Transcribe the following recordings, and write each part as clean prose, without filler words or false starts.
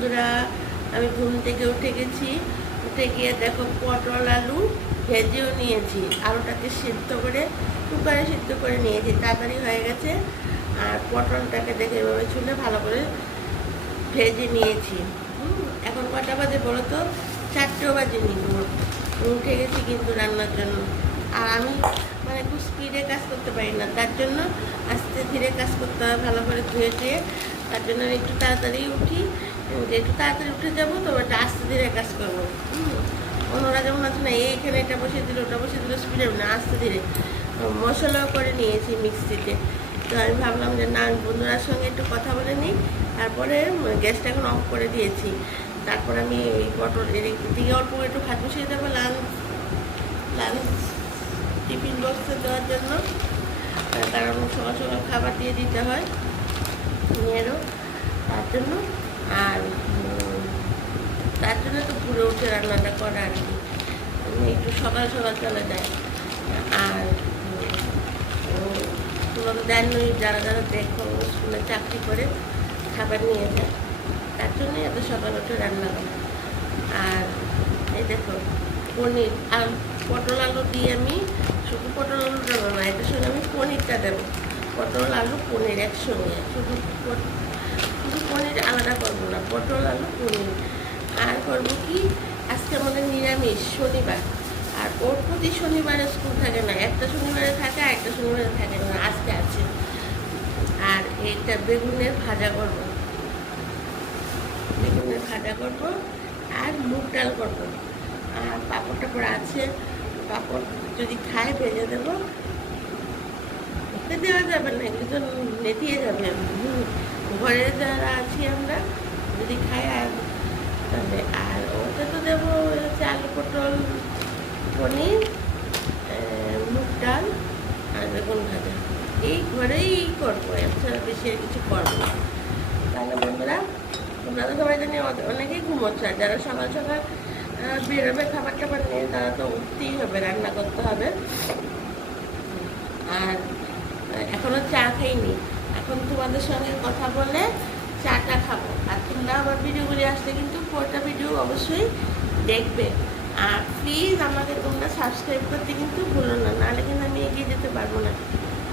বন্ধুরা, আমি ঘুম থেকে উঠে গেছি। উঠে গিয়ে দেখো পটল আলু ভেজেও নিয়েছি। আলুটাকে সিদ্ধ করে কুকারে সিদ্ধ করে নিয়েছি, তাড়াতাড়ি হয়ে গেছে। আর পটলটাকে দেখে এভাবে ছুলে ভালো করে ভেজে নিয়েছি। এখন কটা বাজে বলো তো? 4টেও বাজেনি। উঠে গেছি কিন্তু রান্নার জন্য। আর আমি মানে খুব স্পিডে কাজ করতে পারি না, তার জন্য আস্তে ধীরে কাজ করতে হয়, ভালো করে ধুয়ে টুয়ে। তার জন্য আমি একটু তাড়াতাড়ি উঠি, যে একটু তাড়াতাড়ি উঠে যাবো তো ওটা আস্তে ধীরে কাজ করবো। অন্যরা যেমন আছে না, এইখানে এটা বসিয়ে দিল ওটা বসিয়ে দিল, স্পিডে না, আস্তে ধীরে। মশলাও করে নিয়েছি মিক্সিতে। তো আমি ভাবলাম যে না, আমি বন্ধুরার সঙ্গে একটু কথা বলে নিই। তারপরে গ্যাসটা এখন অফ করে দিয়েছি। তারপর আমি এই পটল দিকে অল্প একটু ভাত বসিয়ে দেবো লাঞ্চ টিফিন বক্সে দেওয়ার জন্য। কারণ সকাল সকাল খাবার দিয়ে দিতে হয় মেয়েরও, তার জন্য। আর তার জন্য তো পুরো উঠে রান্নাটা করা আর কি, একটু সকাল সকাল চলে যায়। আর তোমরা তো জানোই, যারা যারা দেখো স্কুলে চাকরি করে খাবার নিয়ে যায়, তার জন্যই এত সকাল উঠে রান্না করে। আর এই দেখো পনির আর পটল আলু দিয়ে আমি শুধু পটল আলু দেবো না, এটার সঙ্গে আমি পনিরটা দেবো। পটল আলু পনির একসঙ্গে, শুধু পনির আলাদা করবো না, পটল আলু পনির। আর করবো কি, আজকে আমাদের নিরামিষ শনিবার। আর ওর প্রতি শনিবারে স্কুল থাকে না, একটা শনিবারে থাকে আর একটা শনিবারে থাকে না, আজকে আছে। আর এইটা বেগুনের ভাজা করবো, বেগুনের ভাজা করবো। আর মুগ ডাল করবো। আর পাঁপড় টাপড় আছে, পাঁপড় যদি খায় ভেজে দেবো। ওকে দেওয়া যাবে না, এগুলো তো নেতিয়ে যাবে। ঘরে যারা আছি আমরা যদি খাই আর তবে। আর ওকে তো দেবো হচ্ছে আলু পটল পনির, মুগ ডাল আর বেগুন ভাজা। এই ঘরেই করবো, এছাড়া বেশি আর কিছু করবো না। তাহলে বন্ধুরা, তোমরা তো সবাই জানি অনেকেই ঘুমোচ্ছে। আর যারা সকাল সকাল বেরোবে খাবার টাবার নিয়ে, তারা তো উঠতেই হবে, রান্না করতে হবে। আর এখনও চা খাইনি, এখন তোমাদের সঙ্গে কথা বলে চাটা খাবো। আর তোমরা আমার ভিডিওগুলি আসলে কিন্তু পুরোটা ভিডিও অবশ্যই দেখবে। আর প্লিজ আমাকে তোমরা সাবস্ক্রাইব করতে কিন্তু ভুলো না, নাহলে কিন্তু আমি এগিয়ে যেতে পারবো না।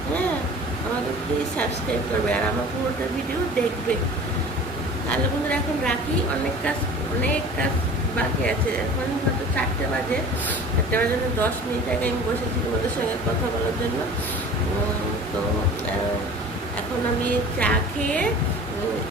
হ্যাঁ, আমাকে প্লিজ সাবস্ক্রাইব করবে আর আমার পুরোটা ভিডিও দেখবে। তাহলে বন্ধুরা এখন রাখি, অনেক কাজ বাকি আছে। এখন হয়তো 4টে বাজে, 4টে বাজে 10 মিনিট আগে আমি বসেছি তোমাদের সঙ্গে কথা বলার জন্য। তো এখন আমি চা খেয়ে